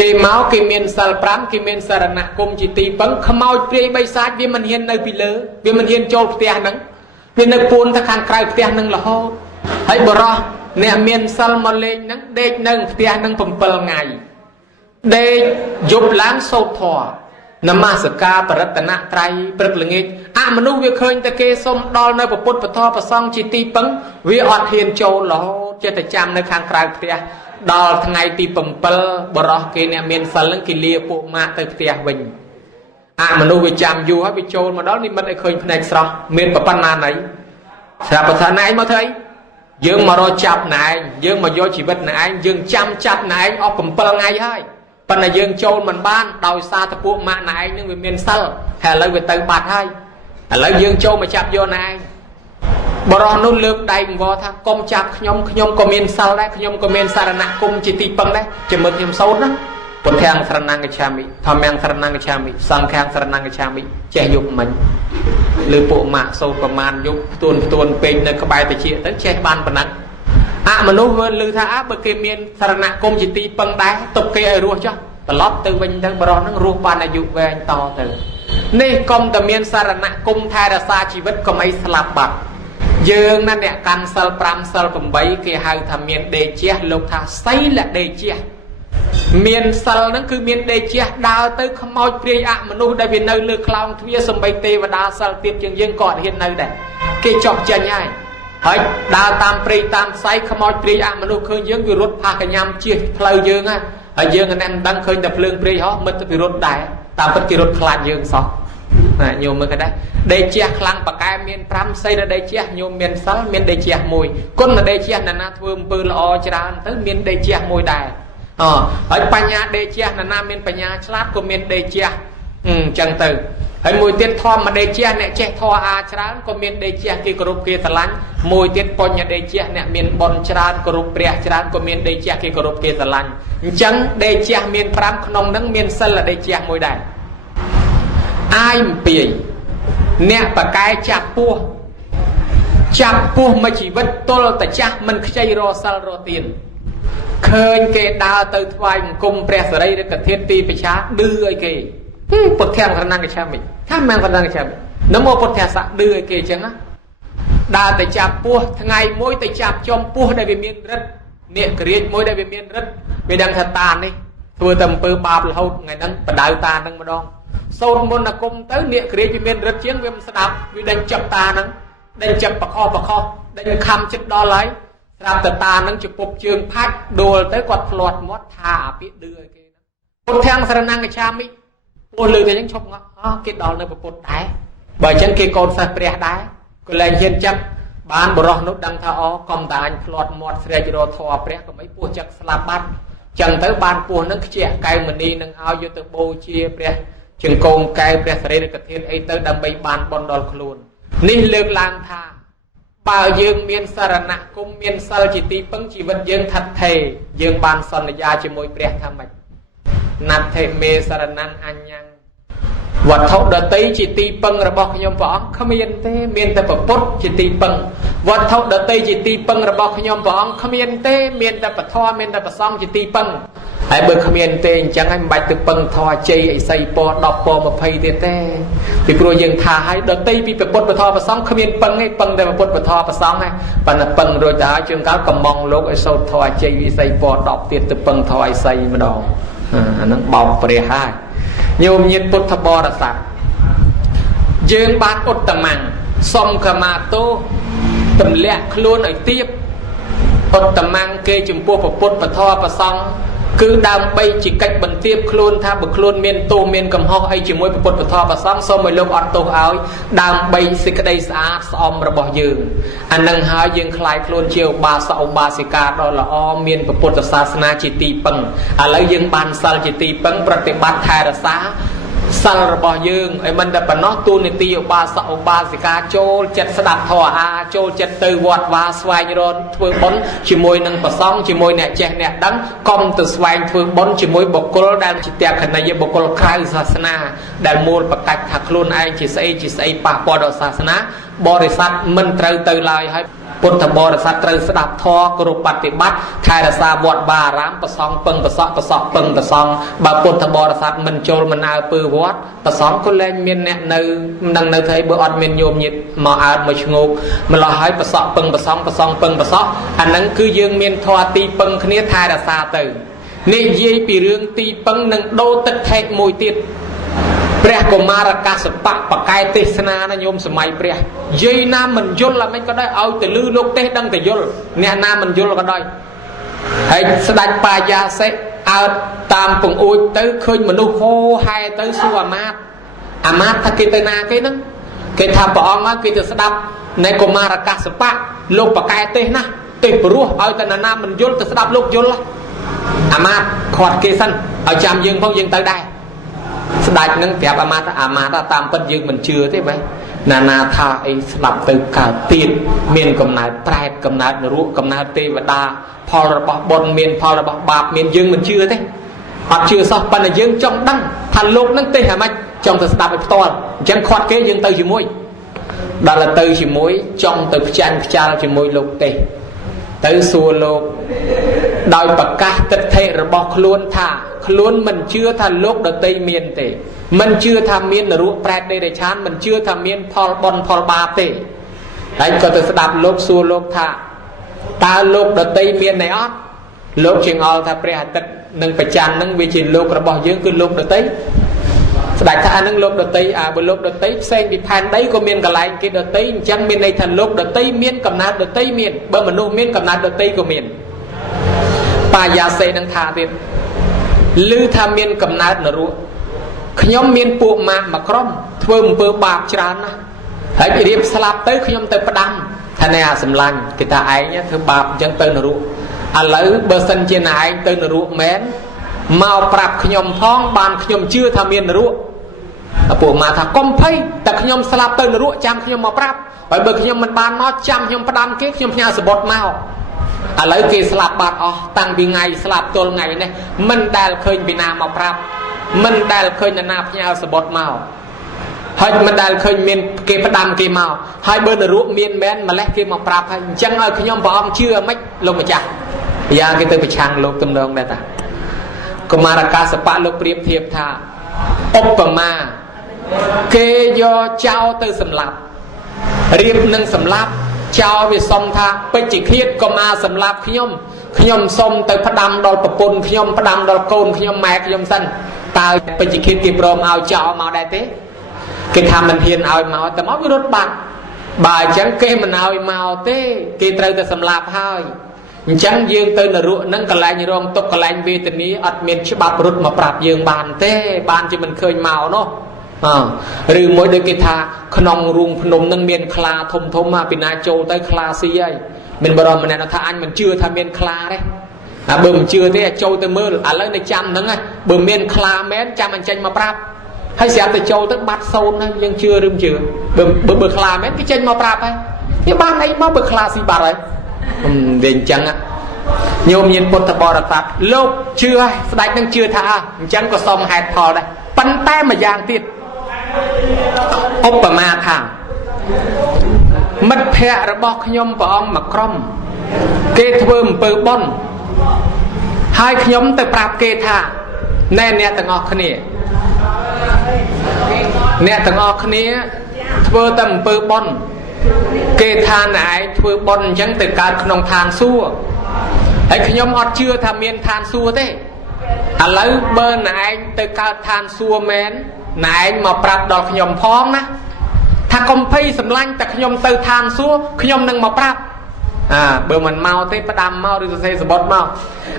គេមកគេមានសិល5គេមានសារណគមជាទីពឹងខ្មោចព្រាយបីសាចវាមិនហ៊ាននៅពីលើវាមិនហ៊ានចូលផ្ទះហ្នឹងវានៅពួនទៅខាងក្រៅផ្ទះហ្នឹងរហូតហើយបរោះអ្នកមានសិលមកលេងហ្នឹងដេកនៅផ្ទះហ្នឹង7ថ្ងៃដេកយប់ឡើងសូត្រធម៌នមស្ការបរតនត្រ័យព្រឹកល្ងាចមនុស្សវាឃើញតែគេសុំដល់នៅពុទ្ធពធប្រសងជាទីពឹងវាអត់ហ៊ានចូលរហូតចេះតែចាំនៅខាងក្រៅផ្ទះដល់ថ្ងៃទី7បរោះគេអ្នកមានសិលហ្នឹងគេលាពួកម៉ាក់ទៅផ្ទះវិញមនុស្សវាចាំយូរហើយវាចូលមកដល់និមិត្តឲ្យឃើញភ្នែកស្រស់មានប៉ុណ្ណាណៃស្រាប់ថាណែឯងមកធ្វើអីយើងមករកចាប់ណែឯងយើងមកយកជីវិតណែឯងយើងចាំចាប់ណែឯងអស់7ថ្ងៃហើយប៉ុន្តែយើងចូលមិនបានដោយសារតែពួកម៉ាក់ណែឯងនឹងវាមានសិលហើយឥឡូវវាទៅបាត់ហើយឥឡូវយើងចូលមកចាប់យកណែឯងបរោះនោះលើកដៃកង្វល់ថាកុំចាប់ខ្ញុំក៏មានសិលដែរខ្ញុំក៏មានសារណគមជាទីពឹងដែរចាំមើលខ្ញុំសូត្រណាពុទ្ធាំងសរណង្កច្ឆាមិធម្មំសរណង្កច្ឆាមិសង្ឃាំសរណង្កច្ឆាមិចេះយប់មិញឬពួកម៉ាក់សូត្រប្រមាណយប់ផ្ទួនពេកនៅក្បែរតិចទៅចេះបានប៉ុណ្ណឹងមនុស្សមើលឮថាបើគេមានសារណគមជាទីពឹងដែរទុកគេឲ្យរស់ចុះត្រឡប់ទៅវិញទៅបរោះហ្នឹងរស់បានអាយុវែងតទៅនេះកុំតែមានសារណគមថែរក្សាជីវិតកុំអីស្លាប់បាត់ dương nè nè căn sal pram sal bầm bấy kia hai thà miền đề chia lục thà xây là đề chia miền sal nó cứ miền đề chia đào tới không mau priy ạ mà nu đây vì nơi lừa clown thưa sầm bay tê và đào sal tiệp trường dương cọt hiện nơi đây cái chọc chân nhai hỏi đào tam priy tam xây không mau priy ạ mà nu khơi dương vì rốt pha cái nhám chia phơi dương á ở dương anh em đang khơi đập lương priy họ mất vì rốt đại tam bất kỳ rốt khlat dương sao nhiều mới cái đấy đây chia khlang bạc cái miền pram xây là đây chia nhiều miền sáu miền đây chia mùi con là đây chia là na thơm bự lo chả tới miền đây chia mùi đài ở Panya đây chia là na miền Panya chát của miền đây chia chẳng từ ở mùi tiết thò mà đây chia nè che thò à chả của miền đây chia kia group kia tạt lánh mùi tiết pon nhà đây chia nè miền bon chả group bè chả của miền đây chia kia group kia tạt lánh chẳng đây chia miền pram nông nắng miền sân là đây chia mùi đài ai bì nè bà cái chạp pua mà chỉ vật tôi ta chắc mình chơi ro sal ro tiền khơi cái đào từ thoại cùng press ở đây để cần thiết ti phải chá đưa ai kì bột thèm khả năng cái cha mình khác mang khả năng cái cha mình nó mua bột thèm sạ đưa ai kì chẳng á đào từ chạp pua ngày mỗi từ chạp chom pua đây về miền rất nè cái mỗi đây về miền rất về đang thật tàn đi vừa tầm bơ bạp là hậu ngày nắng và đào tàn đang mà đong sâu môn là cùng tới nè cái gì miền rất chiến với mình đạp vì đánh chập ta nắng đánh chập bạc kho đánh khăm chết đo lấy đạp từ ta nắng chụp bột trường phát đồ tới quạt lọt mót thả biết đưa cái bột thang khả năng cái cha mi bột lừa thì những chọc ngó cái đó là bột đáy bởi chân kia con phải bẻ đáy cái này hiện chấp bán bột rong nút đăng thao còn ta anh lọt mót sợi đồ thò bẻ có mấy bột chắc slap bắt chẳng tới ban bột nó trẻ cây mình đi nâng ao vô từ bô chia bẻ chừng công cái bè sợi được thiên ấy tới đâm bay bàn bon đòn luôn ní lược lang tha bao dương miền sarana cung miền sal chỉ ti pưng chỉ vật dương thật thề dương bàn son là gia chỉ môi bè tham mạch nạp thề mê saranan anh nhang vật thâu đợt tây chỉ ti pưng là bọc nhom võng không miền ta bậc bút chỉ ti pưng vật thâu đợt tây chỉ ti pưng là bọc nhom võng không miền ta bậc thò miền ta bậc song chỉ ti pưng ai bơ khăm yên tên chẳng anh bạch từ băng thò chơi ấy xây po đọc po mà phay tiền té vì pro dương thà hay đợt tây bị bật bật thò và sóng khăm yên băng ấy băng đây mà bật thò và sóng hay và là băng rồi đã chương cáo cầm mong lúc ấy sâu thò chơi ấy xây po đọc tiền từ băng thò ấy xây mà đỏ nó bọc về hai nhiều nhiệt bút thà bò đã sạch dương bát ốt tầm măng xong cả mà tô tầm lẹ luôn ở tiếp ốt tầm măng kê chùm po và bút và thò và sóng cứ đam bay chỉ cách bẩn tiếp khôn tha bực khôn miền tô miền cầm ho hay chỉ môi bột bột thò và sáng sau mười lúc ọt tô áo đam bay xịt cái đây xa xóm rồi bỏ dừng anh nâng hai dừng khai khôn chiều ba sáu ba xịt cả đó là o miền bột bột sa na chỉ tì bằng lấy dừng bàn sal chỉ tì bằng bật tiệm bát thay là xá sal bỏ dừng ấy mình đã bắn nó tu nị tiêu ba sáu ba xịt cả trôi chật sạt thò a trôi chật từ vọt và xoay như đòn vừa bắn chỉ môi nâng và xong chỉ môi nẹt chè nẹt đắng com từ xoay phương bón chỉ môi bọc cô đang chỉ tiệp khẩn này như bọc cô khai sasana đại môn bậc cách thật luôn anh chỉ xây pa po đồ sasana bồ sát mình từ lại hay bột thập bồ sát từ sẽ đạp thò group bát bị bắt thay là sa bọt bà rám bờ song pưng bờ sọ pưng bờ song bà bột thập bồ sát mình trôi mình ao pư vót bờ song có lên miền nẹt nơi đang nơi thấy bữa ăn miền nhôm nhiệt mà ao mà ngục mình lo hỏi bờ sọ pưng bờ song pưng bờ sọ anh nắng cứ dương miền thò ti pưng khné thay là sa từ nên dây bị rương ti pưng nâng đô tết thay mùi tiệt bè của Maracas bạc bạc cái tê na nó nhôm sầm mày bè dây nam mình dồn là mấy cái đó ao từ lư lúc tết đăng từ dồn nè nam mình dồn là cái đó hãy đánh pa gia sẽ ao tam cùng ôi tới khơi mình nu hô hai tới su amat thà kia tới na cái đó cái thà bỏ má kia từ đập này của Maracas bạc lúc bạc cái tê na tê bru ao từ nam mình dồn từ đập lúc dồn là amat khoát kia xanh ở chạm dương phong dương tới đây đại nâng kẹp amat tam bất dương mình chưa thế vậy na tha ấy lập từ cả tiền miền cầm nát trai cầm nát ruộng cầm nát tê và đa phò là bọc bồn miền phò là bọc bạc miền dương mình chưa thế hoặc chưa sao phần là dương trong đăng thành lục nâng tê hả mày trong từ đạp to chẳng khoát kế dương từ chỉ mũi đó là từ chỉ mũi trong từ tranh cha chỉ mũi lục tê tới xua lục đòi bậc ca tật thể rồi bọc luôn thả luôn mình chưa thành lúc được tây miền tệ mình chưa tham miền là ruộng prẹt đây để chán mình chưa tham miền phò bon phò ba tệ ហើយក៏ទៅស្ដាប់លោកសួរលោកថាតើលោកដតីមានណែអត់លោកជាងអល់ថាព្រះអាទិត្យនិងប្រច័ននឹងវាជាលោករបស់យើងគឺលោកដតីស្ដេចថាអានឹងលោកដតីបើលោកដតីផ្សេងពីផែនដីក៏មានកន្លែងគេដតីអញ្ចឹងមានន័យថាលោកដតីមានកំណើតដតីមានបើមនុស្សមានកំណើតដតីក៏មានបាយាសេនឹងថាទៀតឮថាមានកំណើតនរកខ្ញុំមានពួកម៉ាក់មួយក្រុមធ្វើអំពើបាបច្រើនណាស់ហើយរៀបស្លាប់ទៅខ្ញុំទៅផ្ដាំថាណែអាសម្លាញ់គេថាឯងធ្វើបាបអញ្ចឹងទៅនរកឥឡូវបើសិនជាណែឯងទៅនរកមែនមកប្រាប់ខ្ញុំផងបានខ្ញុំជឿថាមាននរកពួកម៉ាថាកុំភ័យតែខ្ញុំស្លាប់ទៅនរកចាំខ្ញុំមកប្រាប់ហើយបើខ្ញុំមិនបានមកចាំខ្ញុំផ្ដាំគេខ្ញុំផ្ញើសបុតមកឥឡូវគេស្លាប់បាត់អស់តាំងពីថ្ងៃស្លាប់ទល់ថ្ងៃនេះមិនដែលឃើញពីណាមកប្រាប់មិនដែលឃើញនរណាផ្ញើសបុតមកហើយមិនដែលឃើញមានគេផ្ដាំគេមកហើយបើនរកមានមែនម្លេះគេមកប្រាប់ហើយអញ្ចឹងឲ្យខ្ញុំព្រះអង្គជឿមិនលោកម្ចាស់យ៉ាងគេទៅប្រឆាំងលោកទំនងដែរតាកុមារកាសបៈលោកប្រៀបធៀបថាឧបមាគេយកចោលទៅសម្លាប់រៀបនឹងសម្លាប់ចោលវាសុំថាពេជ្ជឃាតកុមារសម្លាប់ខ្ញុំសុំទៅផ្ដាំដល់ប្រពន្ធខ្ញុំផ្ដាំដល់កូនខ្ញុំម៉ែខ្ញុំសិនតើពេជ្ជឃាតគេព្រមឲ្យចោលមកដែរទេគេថាមិនហ៊ានឲ្យមកតែមកវារត់បាត់បើអញ្ចឹងគេមិនឲ្យមកទេគេត្រូវតែសម្លាប់ហើយអញ្ចឹងយើងទៅនរកនឹងកន្លែងរងទុកកន្លែងវេទនាអត់មានច្បាប់រត់មកប្រាប់យើងបានទេបានជាមិនឃើញមកនោះឬមួយដូចគេថាក្នុងរូងភ្នំនឹងមានខ្លាធំពីណាចូលទៅខ្លាស៊ីហើយមានបរិមម្នាក់ថាអញមិនជឿថាមានខ្លាទេបើមិនជឿទេចូលទៅមើលឥឡូវនៅចាំហ្នឹងបើមានខ្លាមែនចាំអញ្ចឹងមកប្រាប់ហើយស្រាប់តែចូលទៅបាត់សូន្យហើយយើងជឿឬមិនជឿបើខ្លាមែនគេចេញមកប្រាប់ហើយវាបានអីមកបើខ្លាស៊ីបាត់ហើយវាអញ្ចឹងញោមញាណពុទ្ធបរិស័ទលោកជឿហើយស្ដេចនឹងជឿថាអញ្ចឹងក៏សមហេតុផលដែរប៉ុន្តែមួយយ៉ាងទៀតឧបមាថាមិត្តភ័ក្តិរបស់ខ្ញុំព្រះអង្គមួយក្រុមគេធ្វើអំពើបុណ្យហើយខ្ញុំទៅប្រាប់គេថាណែអ្នកទាំងអស់គ្នាធ្វើតែអំពើបុណ្យគេថាណែឯងធ្វើបុណ្យអញ្ចឹងទៅកើតក្នុងឋានសួគ៌ហើយខ្ញុំអត់ជឿថាមានឋានសួគ៌ទេឥឡូវបើណែឯងទៅកើតឋានសួគ៌មែនណែឯងមកប្រាប់ដល់ខ្ញុំផងណាថាកុំភ័យសម្លាញ់តែខ្ញុំទៅឋានសួគ៌ខ្ញុំនឹងមកប្រាប់បើមិនមកទេផ្ដាំមកឬសរសេរសបុតមក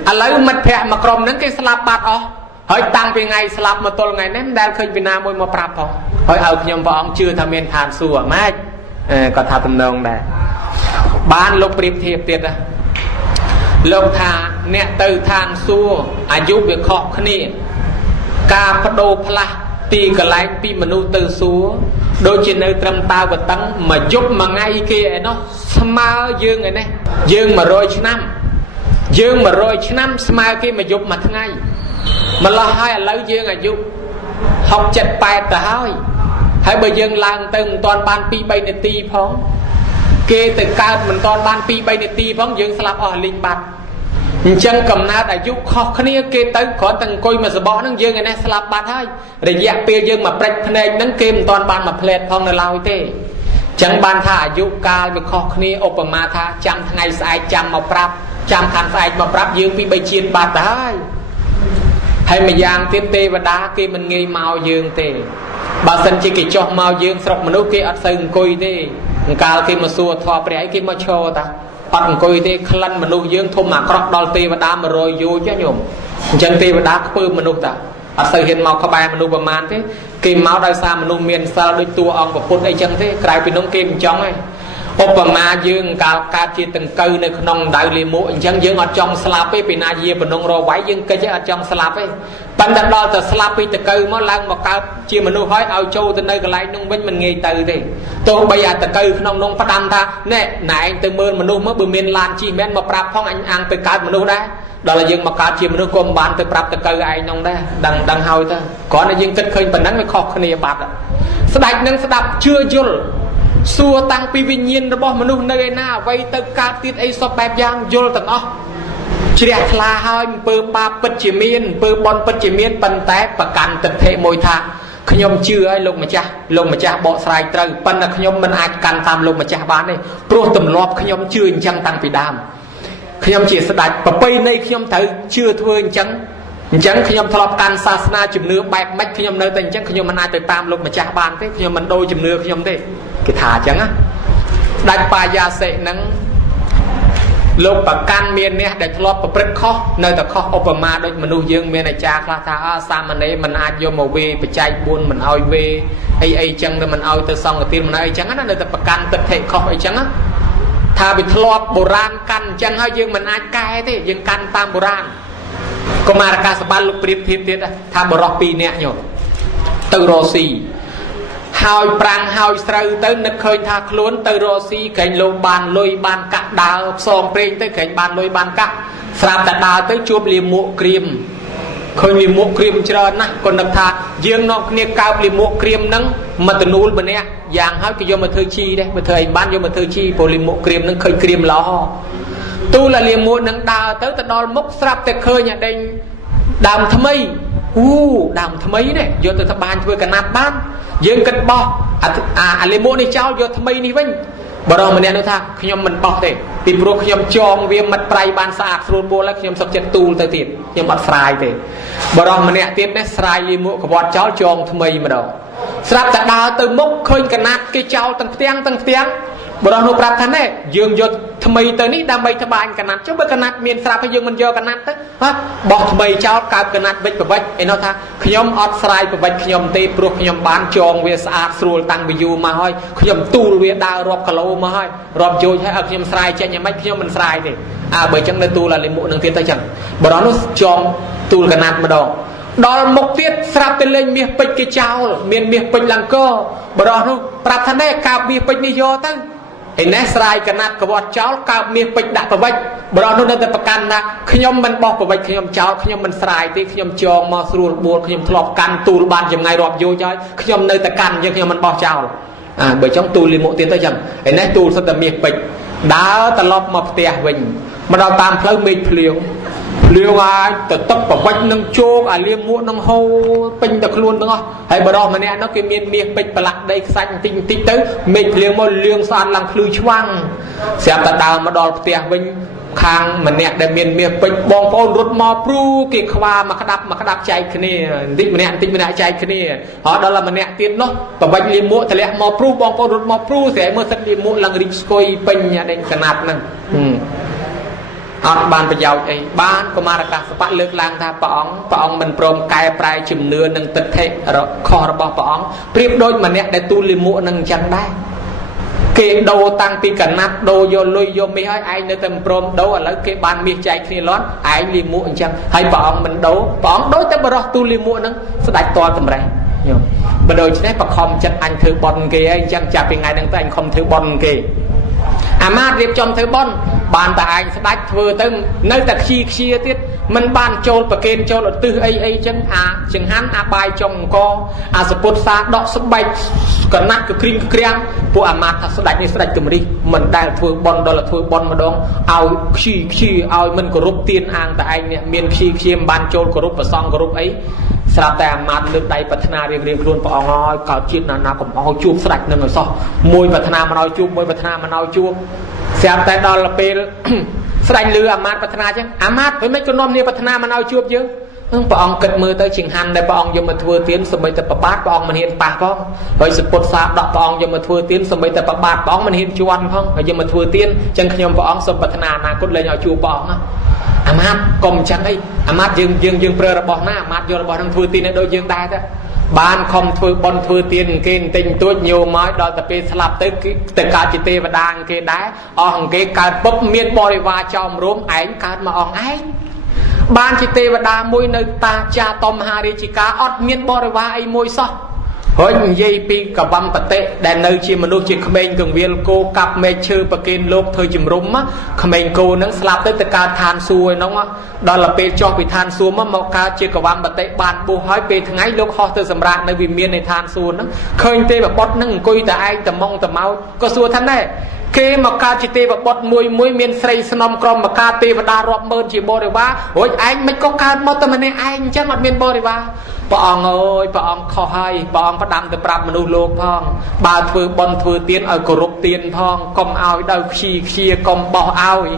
ឥឡូវមិត្តភ័ក្តិមួយក្រុមហ្នឹងគេស្លាប់បាត់អស់ហើយតាំងពីថ្ងៃស្លាប់មកទល់ថ្ងៃនេះមិនដែលឃើញពីណាមួយមកប្រាប់ផងហើយឲ្យខ្ញុំព្រះអង្គជឿថាមានឋានសួគ៌ម៉េចក៏ថាទំនងដែរបានលោកប្រៀបធៀបទៀតលោកថាអ្នកទៅឋានសួគ៌អាយុវាខុសគ្នាការបដូរផ្លាស់ទីកន្លែងពីមនុស្សទៅសួគ៌ដូចជានៅត្រឹមតាវតឹងមួយយប់មួយថ្ងៃគេឯនោះស្មើយើងឯនេះយើង100ឆ្នាំស្មើគេមួយយប់មួយថ្ងៃម្ល៉េះហើយឥឡូវយើងអាយុ60 70ទៅហើយបើយើងឡើងទៅមិនទាន់បាន 2-3 នាទីផងគេទៅកើតមិនទាន់បាន 2-3 នាទីផងយើងស្លាប់អស់លីងបាត់អញ្ចឹងកំណើតអាយុខុសគ្នាគេទៅគ្រាន់តែអង្គុយមកសបកហ្នឹងយើងឯនេះស្លាប់បាត់ហើយរយៈពេលយើងមកព្រិចភ្នែកហ្នឹងគេមិនទាន់បានមកផ្លែតផងនៅឡើយទេអញ្ចឹងបានថាអាយុកាលវាខុសគ្នាឧបមាថាចាំថ្ងៃស្អែកចាំមកប្រាប់ចាំខាងស្អែកមកប្រាប់យើងពី3ជាតិបាត់ទៅហើយម្យ៉ាងទៀតទេវតាគេមិនងាយមកយើងទេបើសិនជាគេចុះមកយើងស្រុកមនុស្សគេអត់សូវអង្គុយទេអង្កាលគេមកសួរធម៌ព្រះអីគេមកឈរតាអត់អង្គុយទេក្លិនមនុស្សយើងធំអាក្រក់ដល់ទេវតា100យោជញោមអញ្ចឹងទេវតាខ្ពើមនុស្សតាអត់សូវហ៊ានមកក្បែរមនុស្សប្រមាណទេគេមកដោយសារមនុស្សមានសិលដូចតួអង្គពុទ្ធអីចឹងទេក្រៅពីនោះគេមិនចង់ទេឧបមាយើងកាលកើតជាតង្កូវនៅក្នុងដៅលាមកអញ្ចឹងយើងអត់ចង់ស្លាប់ទេពីណាយាបំណងរវាយយើងកិច្ចអត់ចង់ស្លាប់ទេប៉ុន្តែដល់ទៅស្លាប់ពីតង្កូវមកឡើងមកកើតជាមនុស្សហើយឲ្យចូលទៅនៅកន្លែងនោះវិញមិនងាយទៅទេទោះបីអាតង្កូវក្នុងនោះផ្ដាំថាណែឯងទៅមើលមនុស្សមកបើមានឡានជិះមែនមកប្រាប់ផងអញអាងទៅកើតមនុស្សដែរដល់យើងមកកើតជាមនុស្សក៏មិនបានទៅប្រាប់តង្កូវឯងនោះដែរដឹងហើយទៅគ្រាន់តែយើងគិតឃើញប៉ុណ្ណឹងវាខុសគ្នាបាត់ស្ដេចនឹងស្ដាប់ជឿយល់សួរតាំងពីវិញ្ញាណរបស់មនុស្សនៅឯណាអ្វីទៅកើតទៀតអីសពបែបយ៉ាងយល់ទាំងអស់ជ្រះថ្លាហើយអំពើបាបពិតជាមានអំពើបន់ពិតជាមានប៉ុន្តែប្រកាន់ទិដ្ឋិមួយថា ខ្ញុំជឿឲ្យលោកម្ចាស់បកស្រាយត្រូវប៉ុន្តែខ្ញុំមិនអាចកាន់តាមលោកម្ចាស់បានទេព្រោះទម្លាប់ខ្ញុំជឿអញ្ចឹងតាំងពីដើមខ្ញុំជាស្ដេចប្រពៃណីខ្ញុំត្រូវជឿធ្វើអញ្ចឹងខ្ញុំធ្លាប់កាន់សាសនាជំនឿបែបម៉េចខ្ញុំនៅតែអញ្ចឹងខ្ញុំមិនអាចទៅតាមលោកម្ចាស់បានទេខ្ញុំមិនដូរជំនឿខ្ញុំទេគេថាអញ្ចឹងណាស្ដេចបាយាសិហ្នឹងលោកប្រកាន់មានអ្នកដែលធ្លាប់ប្រព្រឹត្តខុសនៅតែខុសឧបមាដូចមនុស្សយើងមានអាចារ្យខ្លះថាសាមណេរមិនអាចយកមកវេបច្ច័យ4មិនឲ្យវេអីចឹងទៅមិនឲ្យទៅសង្ឃទានមិនឲ្យអីចឹងណានៅតែប្រកាន់ទិដ្ឋិខុសអីចឹងណាថាវាធ្លាប់បុរាណកាន់អញ្ចឹងហើយយើងមិនអាចកែទេយើងកាន់តាមបុរាណកុមារកាសបាលលោកប្រៀបធៀបទៀតថាបរោះ2នាក់ញោមទៅរកស៊ីហើយប្រាំងហើយស្រូវទៅនឹកឃើញថាខ្លួនទៅរកស៊ីក្រែងលោកបានលុយបានកាក់ដើរផ្សងព្រេងទៅក្រែងបានលុយបានកាក់ស្រាប់តែដើរទៅជួបលាមកក្រៀមឃើញលាមកក្រៀមច្រើនណាស់ក៏នឹកថាយើងនាំគ្នាកើបលាមកក្រៀមហ្នឹងមកតនូលម្នាក់យ៉ាងហើយក៏យកមកធ្វើជីដែរមកធ្វើអីបានយកមកធ្វើជីព្រោះលាមកក្រៀមហ្នឹងឃើញក្រៀមល្អទូលលាមកហ្នឹងដើរទៅដល់មុខស្រាប់តែឃើញអាដេញដើមថ្មីដើមថ្មីនេះយកទៅត្បាញធ្វើកណាត់បានយើងគិតបោះអាលេម៉ូនេះចោលយកថ្មីនេះវិញបរោះម្នាក់នោះថាខ្ញុំមិនបោះទេពីព្រោះខ្ញុំចងវាមិត្តប្រៃបានស្អាតស្រួលបួលហើយខ្ញុំសុខចិត្តទូលទៅទៀតខ្ញុំអត់ស្រាយទេបរោះម្នាក់ទៀតនេះស្រាយលេម៉ូកវត្តចោលចងថ្មីម្ដងស្រាប់តែដើរទៅមុខឃើញកណាត់គេចោលទាំងផ្ទាំងបរោះនោះប្រាប់ថាណែយើងយកថ្មីទៅនេះដើម្បីត្បាញកណាត់ចុះបើកណាត់មានស្រាប់ហើយយើងមិនយកកណាត់ទៅបោះថ្មីចោលកើបកណាត់វិចប្រវិចឯនោះថាខ្ញុំអត់ស្រាយប្រវិចខ្ញុំទេព្រោះខ្ញុំបានចងវាស្អាតស្រួលតាំងពីយូរមកហើយខ្ញុំទូលវាដើររាប់គីឡូមកហើយរាប់យោជហើយឲ្យខ្ញុំស្រាយចេញយ៉ាងម៉េចខ្ញុំមិនស្រាយទេបើអញ្ចឹងនៅទូលអាលីមុខនឹងទៀតទៅអញ្ចឹងបរោះនោះចងទូលកណាត់ម្ដងដល់មុខទៀតស្រាប់តែលេងមាសពេជ្រគេចោលមានមាសពេជ្រឡើងកបរោះនោះប្រាប់ថាណែកើបមាសពេជ្រនេះយកទៅឯនេះស្រាយកណាត់កវត្តចោលកើបមាសពេជ្រដាក់ប្រវិចបរោះនោះនៅតែប្រកាន់ថាខ្ញុំមិនបោះប្រវិចខ្ញុំចោលខ្ញុំមិនស្រាយទេខ្ញុំចងមកស្រួលបួលខ្ញុំធ្លាប់កាន់ទូលបានចម្ងាយរាប់យោជហើយខ្ញុំនៅតែកាន់យើងខ្ញុំមិនបោះចោលបើចង់ទូលលីមុខទៀតទៅចឹងឯនេះទូលសិតតែមាសពេជ្រដើរត្រឡប់មកផ្ទះវិញមកដល់តាមផ្លូវមេឃភ្លៀងហើយទៅទឹកប្រវិចនឹងជោកអាលៀមមួកនឹងហូរពេញតែខ្លួនទាំងអស់ហើយបរោះម្នាក់នោះគេមានមាសពេជ្រប្រឡាក់ដីខ្សាច់បន្តិចទៅមេឃភ្លៀងមកលឿងស្អាតឡើងភ្លឺឆ្វាំងស្រាប់តែដើរមកដល់ផ្ទះវិញខាងម្នាក់ដែលមានមាសពេជ្របងប្អូនរត់មកព្រូគេខ្វាមកក្តាប់ចែកគ្នាបន្តិចម្នាក់ចែកគ្នាហើយដល់ម្នាក់ទៀតនោះប្រវិចលៀមមួកធ្លាក់មកព្រូបងប្អូនរត់មកព្រូស្រែមើលសិតលៀមមួកឡើងរីកស្គយពេញអាដេញកណាត់ហ្នឹងអត់បានប្រយោជន៍អីបានកុមារកាសបៈលើកឡើងថាព្រះអង្គមិនព្រមកែប្រែជំនឿនិងទិដ្ឋិខុសរបស់ព្រះអង្គប្រៀបដូចម្នាក់ដែលទូលលិមួកនឹងអញ្ចឹងដែរគេដូរតាំងពីកណាត់ដូរយកលុយយកមាសហើយឯងនៅតែមិនព្រមដូរឥឡូវគេបានមាសចែកគ្នាលាន់ឯងលិមួកអញ្ចឹងហើយព្រះអង្គមិនដូរព្រះអង្គដូរតែបរោះទូលលិមួកនឹងស្ដេចតតម្រេះញោមបើដូច្នេះបខំចិត្តអញធ្វើបន់គេហើយអញ្ចឹងចាប់ពីថ្ងៃហ្នឹងទៅអញខំធ្វើបន់គេអាមាត្យរៀបចំធ្វើបន់បានតែឯងស្ដាច់ធ្វើទៅនៅតែខ្ជាទៀតមិនបានចូលប្រគេនចូលឧទ្ទិសអីចឹងចង្ហាន់អាបាយចុងអង្គអាសពុទ្ធសាដកស្បែកកណាត់ក្រៀងក្រាំងពួកអាមាត្យថាស្ដាច់នេះស្ដាច់កម្រិះមិនដែលធ្វើបន់ដល់ធ្វើបន់ម្ដងឲ្យខ្ជាឲ្យមិនគោរពទានអាងតែឯងនេះមានខ្ជាមិនបានចូលគោរពប្រសងគោរពអីស្រាប់តែអាមាត្យលើកដៃប្រាថ្នារៀងខ្លួនព្រះអង្គហើយកោតជាតិណាកុំឲ្យជួបស្ដេចនឹងឲ្យសោះមួយប្រាថ្នាមិនឲ្យជួបមួយប្រាថ្នាមិនឲ្យជួបស្រាប់តែដល់ពេលស្ដេចលឺអាមាត្យប្រាថ្នាចឹងអាមាត្យពេលមិនក៏នាំគ្នាប្រាថ្នាមិនឲ្យជួបយើងព្រះអង្គគិតមើលទៅចង្ហាន់ដែលព្រះអង្គយកមកធ្វើទានសម្បីតែប្របាទព្រះអង្គមិនហ៊ានប៉ះផងហើយសពុទ្ធសាដកព្រះអង្គយកមកធ្វើទានសម្បីតែប្របាទព្រះអង្គមិនហ៊ានជន់ផងហើយយកមកធ្វើទានចឹងខ្ញុំព្រះអង្គសូមប្រាថ្នាអនាគតលែងឲ្យជួបព្រះអង្គណាអាមាត្យកុំចឹងអីអាមាត្យយើងប្រើរបស់ណាអាមាត្យយករបស់នឹងធ្វើទានឲ្យដូចយើងដែរទៅបានខំធ្វើបន់ធ្វើទានគេបន្តិចបន្តួចញោមមកដល់តែពេលស្លាប់ទៅទៅកើតជាទេវតាគេដែរអស់គេកើតពុកមានបរិវារចោមរោមឯងកើតមកអស់ឯងបានជាទេវតាមួយនៅតាចាតមហារាជិកាអត់មានបរិវារអីមួយសោះហើយនិយាយពីកវំបតិដែលនៅជាមនុស្សជាក្មេងកងវាលគោកាប់មែកឈើប្រគេនលោកធ្វើជំរុំក្មេងគោនឹងស្លាប់ទៅកើតឋានសួគ៌ហ្នឹងដល់ទៅពេលចុះពីឋានសួគ៌មកកើតជាកវំបតិបានបួសហើយពេលថ្ងៃលោកហោះទៅសម្រាកនៅវិមាននៃឋានសួគ៌ហ្នឹងឃើញទេវបុត្រហ្នឹងអង្គុយតែឯងត្មងត្មោចក៏សួរថាណែ គេមកកើតជាទេវបុត្រមួយមានស្រីស្នំក្រុមមកកើតទេវតារាប់ម៉ឺនជាបរិវាររួចឯងមិនក៏កើតមកតែម្នាក់ឯងអញ្ចឹងអត់មានបរិវារព្រះអង្គអើយព្រះអង្គខុសហើយព្រះអង្គផ្ដាំទៅប្រាប់មនុស្សលោកផងបើធ្វើបុណ្យធ្វើទានឲ្យគោរពទានផងកុំឲ្យដោយខ្ជាកុំបោះឲ្យ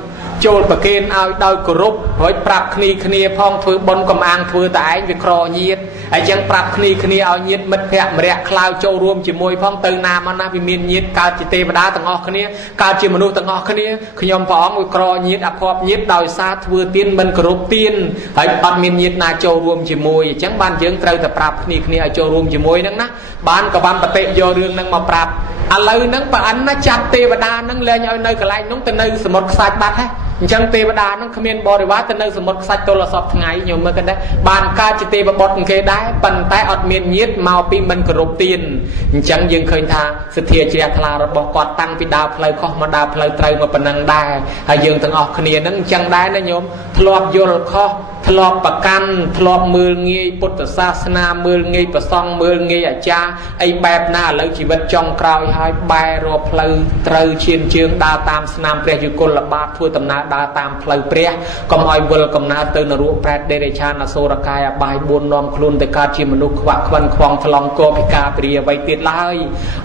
ចូលប្រគេនឲ្យដោយគោរពរួចប្រាប់គ្នាផងធ្វើបុណ្យកុំអាងធ្វើតែឯងវាក្រញាតហើយចឹងប្រាប់គ្នាឲ្យញាតមិត្តភក្តិម្នាក់ខ្លៅចូលរួមជាមួយផងទៅណាមកណាវាមានញាតកើតជាទេវតាទាំងអស់គ្នាកើតជាមនុស្សទាំងអស់គ្នាខ្ញុំព្រះអង្គវាក្រញាតអភ័ព្វញាតដោយសារធ្វើទានមិនគោរពទានហើយអត់មានញាតណាចូលរួមជាមួយអញ្ចឹងបានយើងត្រូវតែប្រាប់គ្នាឲ្យចូលរួមជាមួយហ្នឹងណាបានក៏បានបតិយករឿងហ្នឹងមកប្រាប់ឥឡូវហ្នឹងប្រអិនណាចាប់ទេវតាហ្នឹងលែងឲ្យនៅកន្លែងហ្នឹងទៅនៅសមុទ្រខ្សាច់បាត់ហ៎អញ្ចឹងទេវតាហ្នឹងគ្មានបរិវារទៅនៅសមុទ្រខ្សាច់ទល់សពថ្ងៃញោមមើលกันដែរបានកើតជាទេវបុត្រគេដែរប៉ុន្តែអត់មានញាតមកពីមិនគោរពទានអញ្ចឹងយើងឃើញថាសទ្ធាជ្រះថ្លារបស់គាត់តាំងពីដើរផ្លូវខុសមកដើរផ្លូវត្រូវមកប៉ុណ្ណឹងដែរហើយយើងទាំងអស់គ្នាហ្នឹងអញ្ចឹងដែរណាញោមធ្លាប់យល់ខុសធ្លាប់ប្រកាន់ធ្លាប់មើលងាយពុទ្ធសាសនាមើលងាយប្រសង់មើលងាយអាចារ្យអីបែបណាឥឡូវជីវិតចុងក្រោយហើយបែររកផ្លូវត្រូវឈានជើងដើរតាមស្នាមព្រះយុគលបាតធ្វើដំណើរដើរតាមផ្លូវព្រះកុំឲ្យវិលកំណើតទៅនរកប្រែតដេរេឆានអសូរកាយអបាយ4នាំខ្លួនទៅកើតជាមនុស្សខ្វាក់ខ្វិនខ្វងថ្លង់កោពិការព្រាអ្វីទៀតឡើយ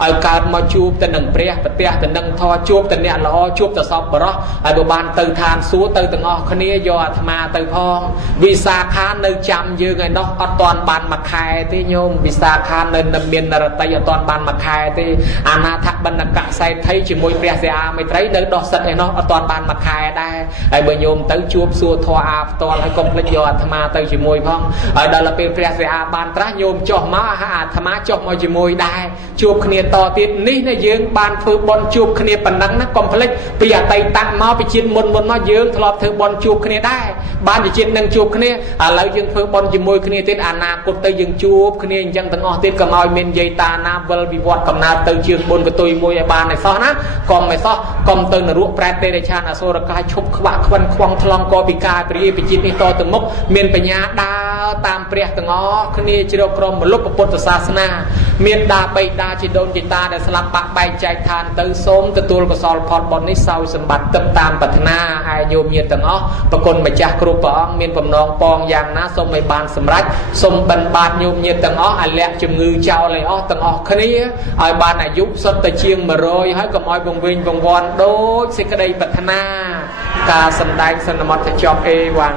ឲ្យកើតមកជួបទៅនឹងព្រះប្រទះទៅនឹងធម៌ជួបទៅអ្នកល្អជួបទៅសពបរោះហើយបើបានទៅឋានសួគ៌ទៅទាំងអស់គ្នាយកអាត្មាទៅផងវិសាខានៅចាំយើងឯនោះអត់តាន់បានមួយខែទេញោមវិសាខានៅមាននរតីអត់តាន់បានមួយខែទេអានាថបណ្ឌកសេដ្ឋីជាមួយព្រះសិអាមេត្រីនៅដោះសិតឯនោះអត់តាន់បានមួយខែដែរហើយបើញោមទៅជួបសួរធម៌អាផ្ទាល់ហើយកុំភ្លេចយកអាត្មាទៅជាមួយផងហើយដល់ពេលព្រះសិអាបានត្រាស់ញោមចុះមកអាត្មាចុះមកជាមួយដែរជួបគ្នាតទៀតនេះណាយើងបានធ្វើបុណ្យជួបគ្នាប៉ុណ្ណឹងណាកុំភ្លេចពីអតីតមកពីជាតិមុនមកយើងធ្លាប់ធ្វើបុណ្យជួបគ្នាដែរបានជាជាតិនឹងជួបគ្នាឥឡូវយើងធ្វើបុណ្យជាមួយគ្នាទៀតអនាគតទៅយើងជួបគ្នាអញ្ចឹងទាំងអស់ទៀតកុំឲ្យមានយាយតាណាវិលវិវត្តកំណើតទៅជើងបុណ្យកតុយមួយឲ្យបានឲ្យសោះណាកុំឲ្យសោះកុំទៅនរកប្រែតទេរឆានអសូរកាយឈប់ខ្វាក់ខ្វិនខ្វងថ្លង់កោពិការព្រាវិជាតិនេះតទៅមុខមានបញ្ញាដើរតាមព្រះទាំងអស់គ្នាជ្រកក្រមមលុបពុទ្ធសាសនាមានដាបៃតាជីដូនជីតាដែលស្លាប់បាក់បែកចែកឋានទៅសូមទទួលកុសលផលបុណ្យនេះសោយសម្បត្តិទឹកតាមប្រាថ្នាហើយញោមញាតិទាំងអស់ប្រគុណម្ចាស់គ្រប់ព្រះអង្គមានបំណងប៉ងយ៉ាងណាសូមឲ្យបានសម្រេចសូមបិណ្ឌបាតញោមញាតិទាំងអស់ឲ្យលាក់ជំងឺចោលឲ្យអស់ទាំងអស់គ្នាឲ្យបានអាយុសុទ្ធតែជាង100ហើយកុំឲ្យវង្វេងវង្វាន់ដូចសេចក្តីប្រាថ្នាការសម្ដែងសន្មតចប់អេវ៉ាំង